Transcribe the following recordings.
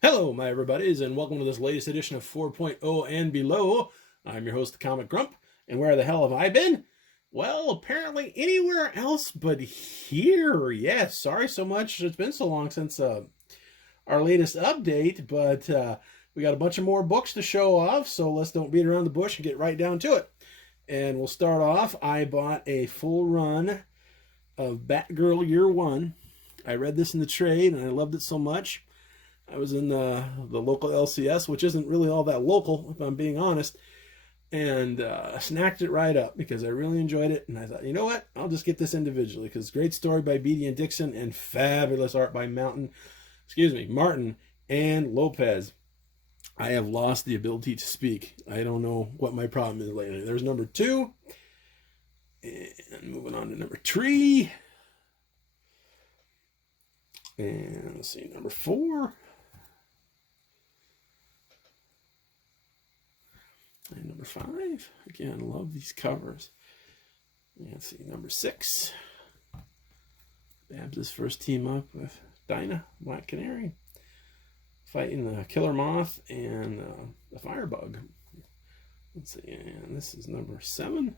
Hello, my everybody's, and welcome to this latest edition of 4.0 and below. I'm your host, the Comic Grump, and where the hell have I been? Well, apparently anywhere else but here. Yes, sorry so much. It's been so long since our latest update, but we got a bunch of more books to show off, so let's don't beat around the bush and get right down to it. And we'll start off. I bought a full run of Batgirl Year 1. I read this in the trade, and I loved it so much. I was in the local LCS, which isn't really all that local, if I'm being honest, and snacked it right up because I really enjoyed it. And I thought, you know what? I'll just get this individually because great story by Beatty and Dixon and fabulous art by Martin and Lopez. I have lost the ability to speak. I don't know what my problem is lately. There's number 2. And moving on to number 3. And let's see, number 4. And number 5, again, love these covers. Let's see, number 6. Babs' first team up with Dinah, Black Canary, fighting the Killer Moth and the Firebug. Let's see, and this is number 7.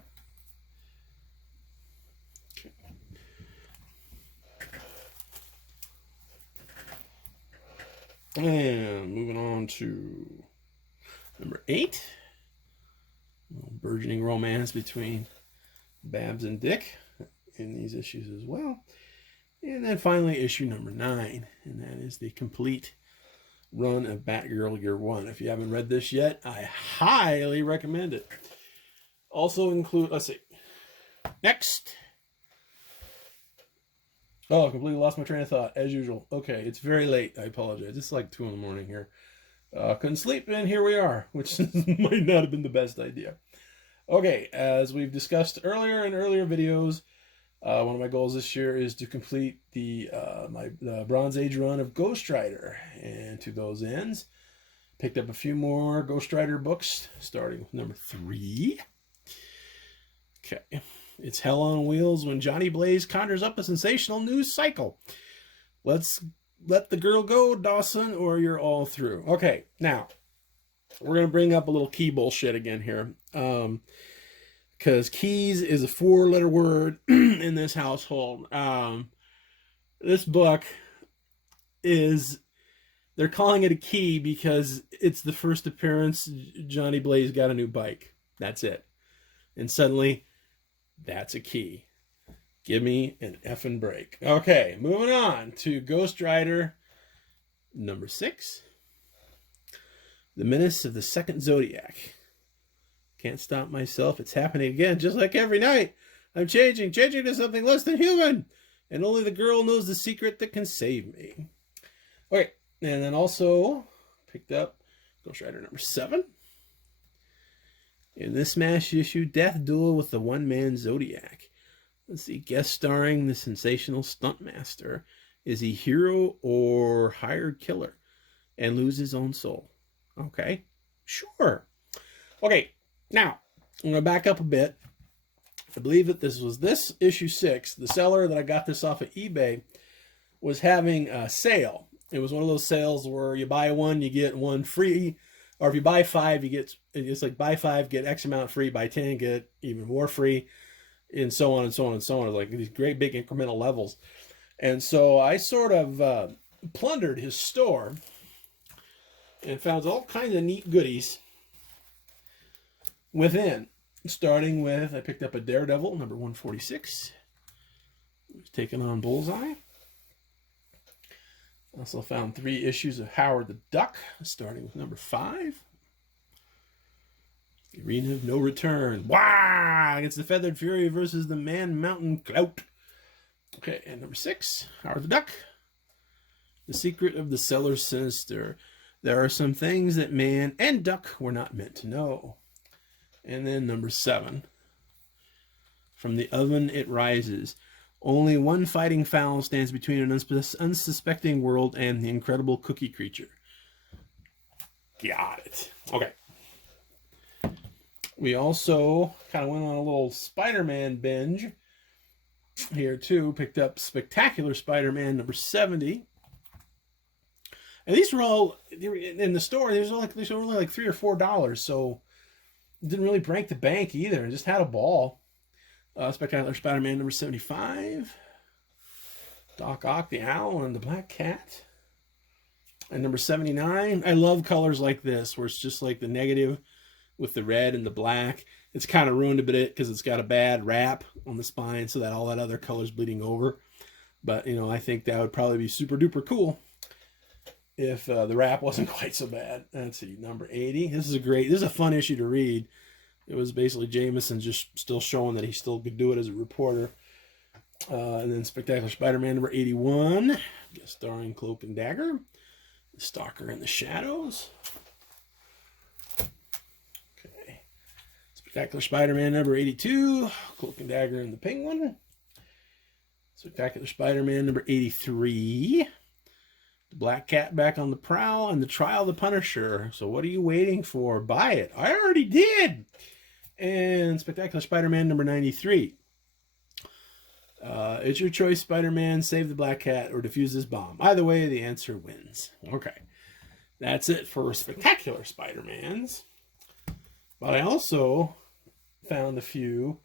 Okay. And moving on to number 8. Burgeoning romance between Babs and Dick in these issues as well. And then finally issue number 9, and that is the complete run of Batgirl Year 1. If you haven't read this yet, I highly recommend it. Also include, let's see, next. Oh, I completely lost my train of thought, as usual. Okay, it's very late. I apologize. It's like 2 in the morning here. Couldn't sleep, and here we are, which might not have been the best idea. Okay, as we've discussed earlier in earlier videos, one of my goals this year is to complete the Bronze Age run of Ghost Rider. And to those ends, picked up a few more Ghost Rider books, starting with number 3. Okay, it's hell on wheels when Johnny Blaze conjures up a sensational news cycle. Let's let the girl go, Dawson, or you're all through. Okay, now, we're going to bring up a little key bullshit again here. Because keys is a 4-letter word in this household. This book is, they're calling it a key because it's the first appearance Johnny Blaze got a new bike. That's it. And suddenly, that's a key. Give me an effing break. Okay, moving on to Ghost Rider number 6. The Menace of the Second Zodiac. Can't stop myself. It's happening again, just like every night. I'm changing to something less than human. And only the girl knows the secret that can save me. Okay, and then also picked up Ghost Rider number 7. In this smash issue, Death Duel with the One-Man Zodiac. Let's see, guest starring the sensational stuntmaster. Is he hero or hired killer? And lose his own soul. Okay, sure. Okay, now, I'm going to back up a bit. I believe that this was this issue 6. The seller that I got this off of eBay was having a sale. It was one of those sales where you buy one, you get one free. Or if you buy 5, you get, it's like buy 5, get X amount free. Buy 10, get even more free. And so on and so on and so on. Like these great big incremental levels. And so I sort of plundered his store and found all kinds of neat goodies within. Starting with, I picked up a Daredevil, number 146. He's taking on Bullseye. Also found 3 issues of Howard the Duck, starting with number 5. The Arena of No Return. Wah! Against the Feathered Fury versus the Man Mountain Clout. Okay, and number 6, Howard the Duck. The Secret of the Cellar Sinister. There are some things that man and duck were not meant to know. And then number 7. From the oven it rises. Only one fighting fowl stands between an unsuspecting world and the incredible cookie creature. Got it. Okay. We also kind of went on a little Spider-Man binge here too. Picked up Spectacular Spider-Man number 70. And these were all in the store. These were only like $3 or $4, so it didn't really break the bank either. It just had a ball. Spectacular Spider-Man number 75. Doc Ock, the Owl, and the Black Cat. And number 79. I love colors like this, where it's just like the negative with the red and the black. It's kind of ruined a bit because it's got a bad wrap on the spine, so that all that other color's bleeding over. But, you know, I think that would probably be super duper cool if the wrap wasn't quite so bad. Let's see, number 80. This is a fun issue to read. It was basically Jameson just still showing that he still could do it as a reporter. And then Spectacular Spider-Man number 81, starring Cloak and Dagger, the Stalker in the Shadows. Okay, Spectacular Spider-Man number 82, Cloak and Dagger and the Penguin. Spectacular Spider-Man number 83, the Black Cat back on the prowl, and the Trial of the Punisher. So what are you waiting for? Buy it. I already did. And Spectacular Spider-Man number 93. It's your choice, Spider-Man. Save the Black Cat or defuse this bomb. Either way, the answer wins. Okay. That's it for Spectacular Spider-Mans. But I also found a few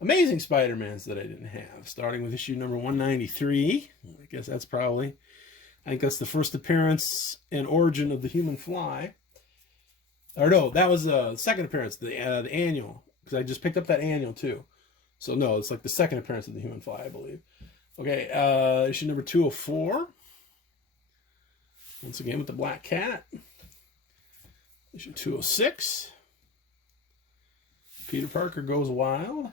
Amazing Spider-Mans that I didn't have. Starting with issue number 193. I think that's the first appearance and origin of the Human Fly. Or no, that was the second appearance, the annual, because I just picked up that annual too. So no, it's like the second appearance of the Human Fly, I believe. Okay, issue number 204. Once again with the Black Cat. Issue 206. Peter Parker Goes Wild.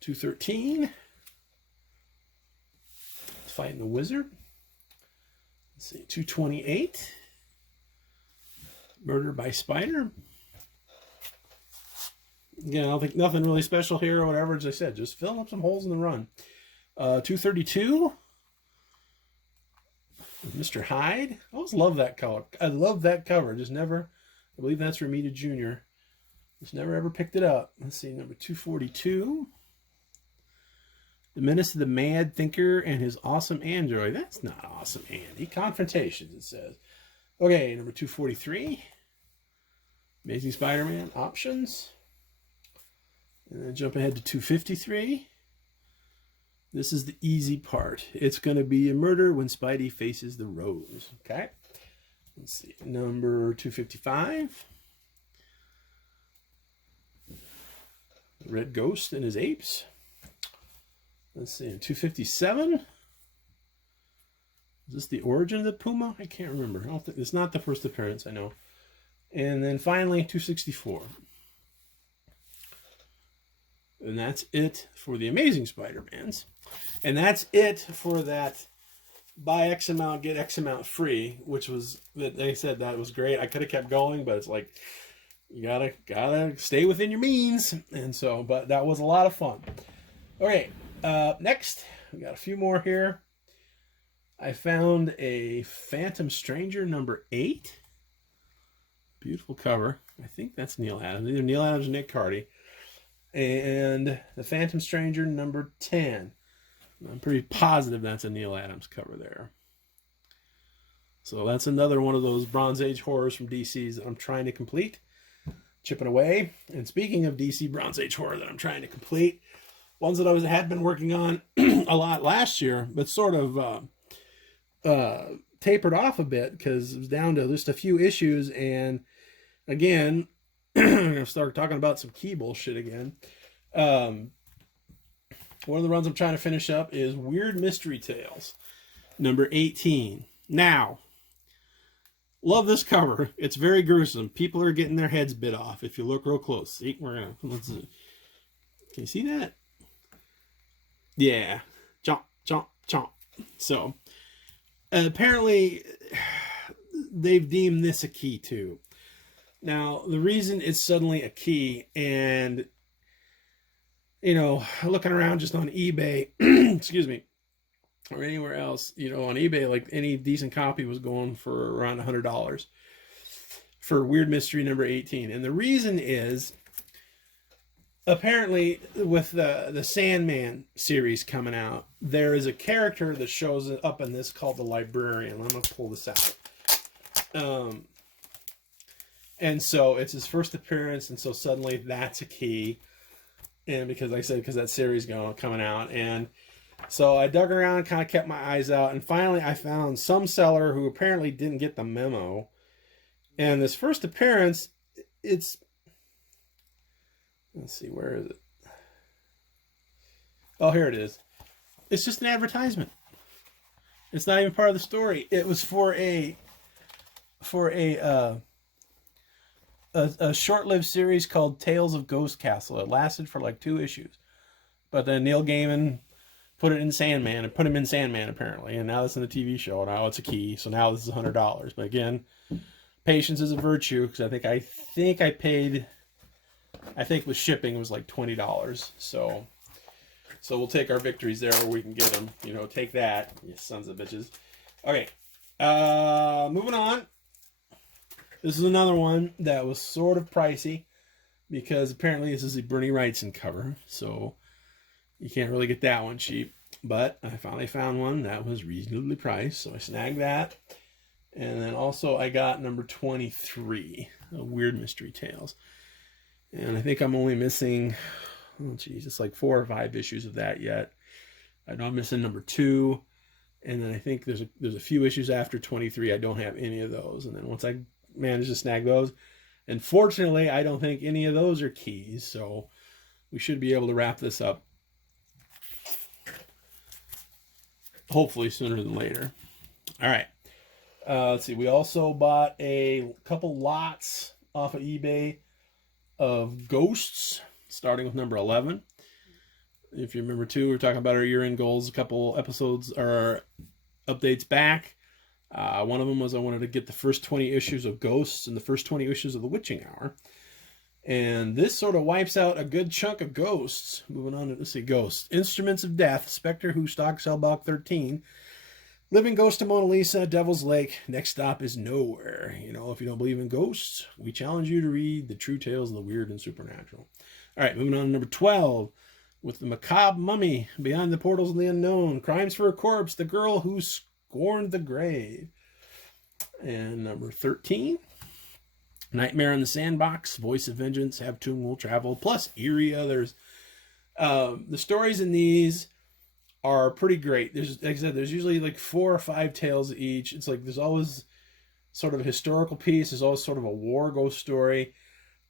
213. Fighting the Wizard. Let's see, 228. Murder by Spider. Again, I don't think nothing really special here or whatever. As I said, just filling up some holes in the run. 232. Mr. Hyde. I always love that color. I love that cover. Just never, I believe that's Romita Jr. Just never ever picked it up. Let's see, number 242. The Menace of the Mad Thinker and His Awesome Android. That's not Awesome Andy. Confrontations, it says. Okay, number 243. Amazing Spider-Man Options. And then jump ahead to 253. This is the easy part. It's going to be a murder when Spidey faces the Rose. Okay. Let's see. Number 255. Red Ghost and His Apes. Let's see. 257. Is this the origin of the Puma? I can't remember. I don't think it's not the first appearance, I know. And then finally 264. And that's it for the Amazing Spider-Mans. And that's it for that buy X amount, get X amount free, which was, they said that was great. I could have kept going, but it's like, you gotta stay within your means. And so, but that was a lot of fun. Okay, next, we got a few more here. I found a Phantom Stranger number 8. Beautiful cover. I think that's Neil Adams. Either Neil Adams or Nick Cardy. And the Phantom Stranger number 10. I'm pretty positive that's a Neil Adams cover there. So that's another one of those Bronze Age horrors from DC's that I'm trying to complete. Chipping away. And speaking of DC Bronze Age horror that I'm trying to complete, ones that I had been working on a lot last year, but sort of tapered off a bit because it was down to just a few issues. And again, I'm going to start talking about some key bullshit again. One of the runs I'm trying to finish up is Weird Mystery Tales, number 18. Now, love this cover. It's very gruesome. People are getting their heads bit off if you look real close. See, let's see. Can you see that? Yeah. Chomp, chomp, chomp. So, apparently, they've deemed this a key too. Now, the reason it's suddenly a key, and, you know, looking around just on eBay, excuse me, or anywhere else, you know, on eBay, like any decent copy was going for around $100 for Weird Mystery number 18. And the reason is, apparently, with the Sandman series coming out, there is a character that shows up in this called the Librarian. I'm going to pull this out. And so it's his first appearance, and so suddenly that's a key. And because, like I said, because that series coming out, and so I dug around and kind of kept my eyes out, and finally I found some seller who apparently didn't get the memo. And this first appearance, it's, let's see, where is it? Oh, here it is. It's just an advertisement. It's not even part of the story. It was for a short-lived series called Tales of Ghost Castle. It lasted for like 2 issues. But then Neil Gaiman put it in Sandman, and put him in Sandman apparently, and now it's in the TV show. Now it's a key, so now this is $100. But again, patience is a virtue, because I think with shipping it was like $20. So we'll take our victories there where we can get them. You know, take that, you sons of bitches. Okay, moving on. This is another one that was sort of pricey, because apparently this is a Bernie Wrightson cover, so you can't really get that one cheap. But I finally found one that was reasonably priced, so I snagged that. And then also I got number 23, Weird Mystery Tales. And I think I'm only missing, oh geez, it's like 4 or 5 issues of that yet. I know I'm missing number 2. And then I think there's a few issues after 23. I don't have any of those. And then once I manage to snag those, and fortunately I don't think any of those are keys, so we should be able to wrap this up hopefully sooner than later. All right, let's see, we also bought a couple lots off of eBay of Ghosts, starting with number 11. If you remember too, we were talking about our year-end goals a couple episodes or updates back. One of them was I wanted to get the first 20 issues of Ghosts and the first 20 issues of The Witching Hour. And this sort of wipes out a good chunk of Ghosts. Moving on to, let's see, Ghosts. Instruments of Death, Spectre Who Stalks Hellbach 13, Living Ghost of Mona Lisa, Devil's Lake, Next Stop is Nowhere. You know, if you don't believe in ghosts, we challenge you to read the true tales of the weird and supernatural. All right, moving on to number 12. With the Macabre Mummy, Beyond the Portals of the Unknown, Crimes for a Corpse, The Girl Who Scorned the Grave. And number 13, Nightmare on the Sandbox, Voice of Vengeance, Have Tomb Will Travel, plus eerie others. The stories in these are pretty great. There's, like I said, there's usually like 4 or 5 tales each. It's like there's always sort of a historical piece. There's always sort of a war ghost story.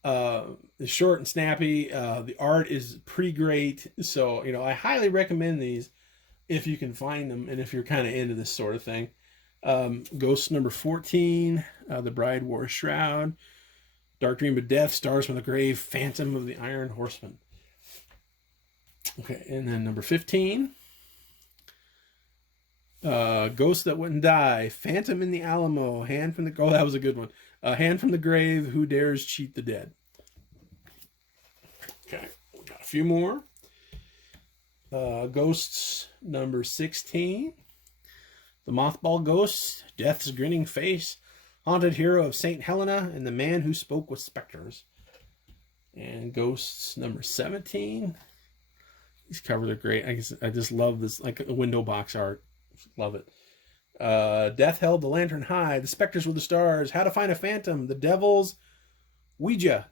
It's short and snappy. The art is pretty great. So, you know, I highly recommend these if you can find them and if you're kind of into this sort of thing. Ghost number 14, The Bride Wore a Shroud, Dark Dream of Death, Stars from the Grave, Phantom of the Iron Horseman. Okay, and then number 15, Ghost That Wouldn't Die, Phantom in the Alamo, Hand from the... Oh, that was a good one. Hand from the Grave, Who Dares Cheat the Dead. Okay, we got a few more. Ghosts number 16, The Mothball Ghosts, Death's Grinning Face, Haunted Hero of St. Helena, and The Man Who Spoke with Specters. And Ghosts number 17. These covers are great. I just love this, like a window box art. Love it. Death Held the Lantern High, The Specters with the Stars, How to Find a Phantom, The Devil's Ouija.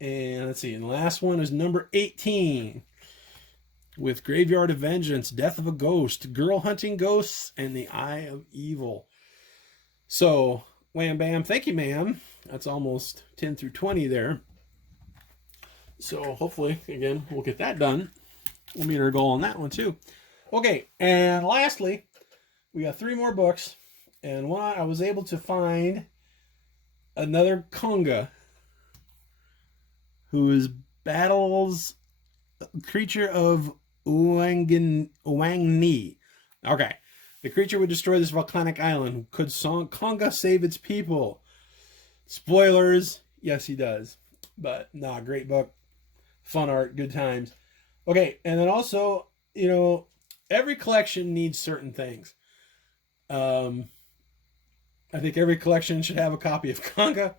And let's see, and the last one is number 18. With Graveyard of Vengeance, Death of a Ghost, Girl Hunting Ghosts, and The Eye of Evil. So, wham bam, thank you ma'am. That's almost 10 through 20 there. So hopefully, again, we'll get that done. We'll meet our goal on that one too. Okay, and lastly, we got 3 more books, and one I was able to find another Conga who is battles creature of Wangni. Okay. The creature would destroy this volcanic island. Could Conga save its people? Spoilers. Yes, he does. But, nah, great book. Fun art. Good times. Okay, and then also, you know, every collection needs certain things. I think every collection should have a copy of Conga.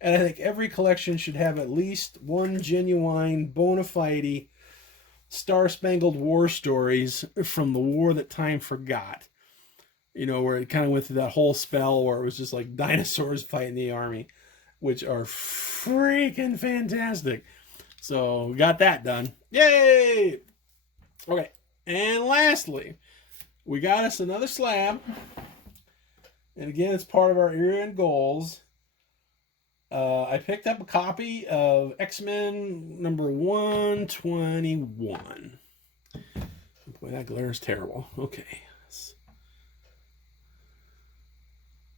And I think every collection should have at least one genuine, bona fide, Star-Spangled War stories from the war that time forgot. You know, where it kind of went through that whole spell where it was just like dinosaurs fighting the army, which are freaking fantastic. So, we got that done. Yay! Okay, and lastly, we got us another slab. And again, it's part of our year-end goals. I picked up a copy of XMen number 121. Boy, that glare is terrible. Okay.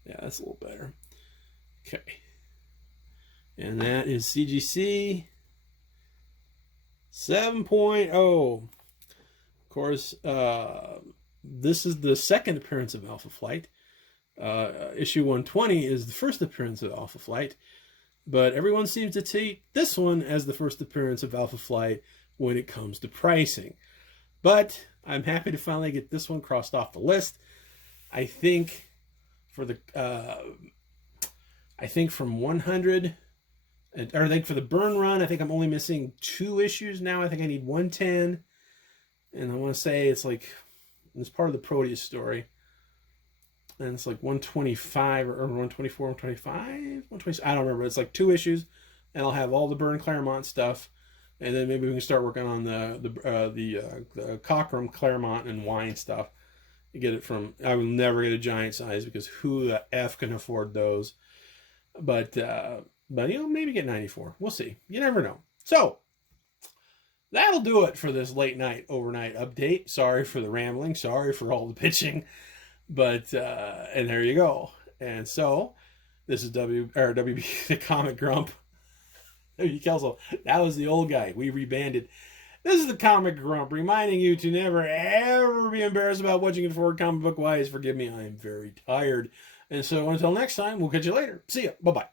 Yeah, that's a little better. Okay. And that is CGC 7.0. Of course, this is the second appearance of Alpha Flight. Issue 120 is the first appearance of Alpha Flight. But everyone seems to take this one as the first appearance of Alpha Flight when it comes to pricing. But I'm happy to finally get this one crossed off the list. I think for the from 100, or I think for the burn run, I think I'm only missing 2 issues now. I think I need 110, and I want to say it's like it's part of the Proteus story. And it's like 125 or 124, 125, 120. I don't remember. It's like 2 issues, and I'll have all the Byrne Claremont stuff, and then maybe we can start working on the Cockrum, Claremont, and Wine stuff. You get it from. I will never get a giant size because who the f can afford those? But you know, maybe get 94. We'll see. You never know. So that'll do it for this late night overnight update. Sorry for the rambling. Sorry for all the pitching. But and there you go. And so this is WB the Comic Grump. W. Kelso. That was the old guy. We rebanded. This is the Comic Grump, reminding you to never ever be embarrassed about what you can afford comic book wise. Forgive me, I am very tired. And so until next time, we'll catch you later. See ya. Bye bye.